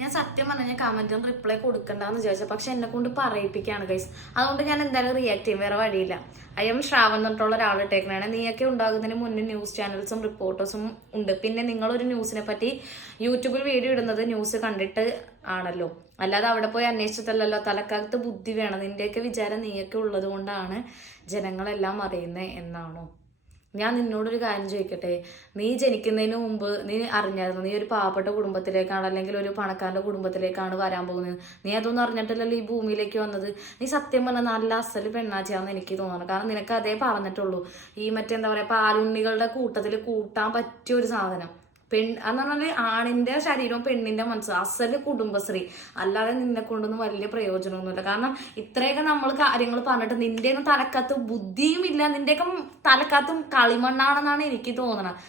ഞാൻ സത്യം പറഞ്ഞാൽ കമന്റിന് റിപ്ലൈ കൊടുക്കണ്ടെന്ന് വിചാരിച്ചു, പക്ഷെ എന്നെ കൊണ്ട് പറയിപ്പിക്കുകയാണ് ഗൈസ്. അതുകൊണ്ട് ഞാൻ എന്തായാലും റിയാക്ട് ചെയ്യും, വേറെ വഴിയില്ല. അയ്യം ശ്രാവൺ എന്നിട്ടുള്ള ഒരാൾ ഇട്ടേക്കണേ, നീയൊക്കെ ഉണ്ടാകുന്നതിന് മുന്നേ ന്യൂസ് ചാനൽസും റിപ്പോർട്ടേഴ്സും ഉണ്ട്, പിന്നെ നിങ്ങളൊരു ന്യൂസിനെ പറ്റി യൂട്യൂബിൽ വീഡിയോ ഇടുന്നത് ന്യൂസ് കണ്ടിട്ട് ആണല്ലോ, അല്ലാതെ അവിടെ പോയി അന്വേഷിച്ചിട്ടല്ലല്ലോ. തലക്കാലത്ത് ബുദ്ധി വേണം. നിന്റെയൊക്കെ വിചാരം നീയൊക്കെ ഉള്ളത് കൊണ്ടാണ് ജനങ്ങളെല്ലാം അറിയുന്നത് എന്നാണോ? ഞാൻ നിന്നോടൊരു കാര്യം ചോദിക്കട്ടെ, നീ ജനിക്കുന്നതിന് മുമ്പ് നീ അറിഞ്ഞായിരുന്നു നീ ഒരു പാവപ്പെട്ട കുടുംബത്തിലേക്കാണ് അല്ലെങ്കിൽ ഒരു പണക്കാരന്റെ കുടുംബത്തിലേക്കാണ് വരാൻ പോകുന്നത്? നീ അതൊന്നും അറിഞ്ഞിട്ടല്ലല്ലോ ഈ ഭൂമിയിലേക്ക് വന്നത്. നീ സത്യം പറഞ്ഞാൽ നല്ല അസല് പെണ്ണാച്ചാന്ന് എനിക്ക് തോന്നുന്നു. കാരണം നിനക്ക് അതേ പറഞ്ഞിട്ടുള്ളൂ, ഈ മറ്റെന്താ പറയാ പാലുണ്ണികളുടെ കൂട്ടത്തിൽ കൂട്ടാൻ പറ്റിയ ഒരു സാധനം എന്ന് പറഞ്ഞാല് ആണിന്റെ ശരീരവും പെണ്ണിന്റെ മനസ്സ്, അസല് കുടുംബശ്രീ. അല്ലാതെ നിന്നെ കൊണ്ടൊന്നും വലിയ പ്രയോജനമൊന്നുമില്ല. കാരണം ഇത്രയൊക്കെ നമ്മൾ കാര്യങ്ങൾ പറഞ്ഞിട്ട് നിന്റെ ഒന്നും തലക്കകത്ത് ബുദ്ധിയും ഇല്ല, നിന്റെയൊക്കെ തലക്കകത്തും കളിമണ്ണാണെന്നാണ് എനിക്ക് തോന്നണത്.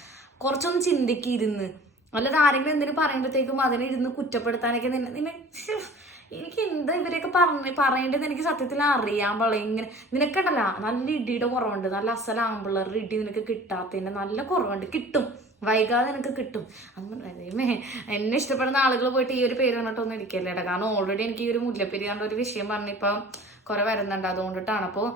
കുറച്ചൊന്നും ചിന്തിക്കിരുന്ന്, അല്ലാതെ ആരെങ്കിലും എന്തെങ്കിലും പറയുമ്പോഴത്തേക്കും അതിനിരുന്ന് കുറ്റപ്പെടുത്താനൊക്കെ നിന്നെ എനിക്ക് എന്താ ഇവരെയൊക്കെ പറയേണ്ടത് എനിക്ക് സത്യത്തിൽ അറിയാൻ പാടില്ല. ഇങ്ങനെ നിനക്കുണ്ടല്ല നല്ല ഇടിയുടെ കുറവുണ്ട്, നല്ല അസലാകുമ്പോഴൊരു ഇടി നിനക്ക് കിട്ടാത്തതിന്റെ നല്ല കുറവുണ്ട്. കിട്ടും, വൈകാതെ എനിക്ക് കിട്ടും. അങ്ങനെ എന്നെ ഇഷ്ടപ്പെടുന്ന ആളുകൾ പോയിട്ട് ഈ ഒരു പേര് പറഞ്ഞിട്ടൊന്നും ഇരിക്കല്ലേടാ. കാരണം ഓൾറെഡി എനിക്ക് ഈ ഒരു മുല്ലപ്പെരിയാറിന്റെ ഒരു വിഷയം പറഞ്ഞിപ്പം കുറെ വരുന്നുണ്ട്. അതുകൊണ്ടിട്ടാണ്. അപ്പോൾ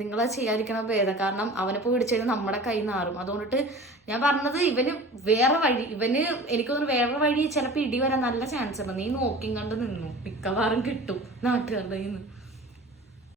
നിങ്ങൾ ചെയ്യാതിരിക്കണ ഭേദം. കാരണം അവനിപ്പോൾ പിടിച്ചത് നമ്മുടെ കൈ നാറും. അതുകൊണ്ടിട്ട് ഞാൻ പറഞ്ഞത് ഇവന് വേറെ വഴി, ഇവന് എനിക്ക് തോന്നുന്നു വേറെ വഴി ചിലപ്പോൾ ഇടി വരാൻ നല്ല ചാൻസ് ഉണ്ട്. നീ നോക്കിയും കണ്ട് നിന്നു, മിക്കവാറും കിട്ടും നാട്ടുകാരുടെ നിന്ന്.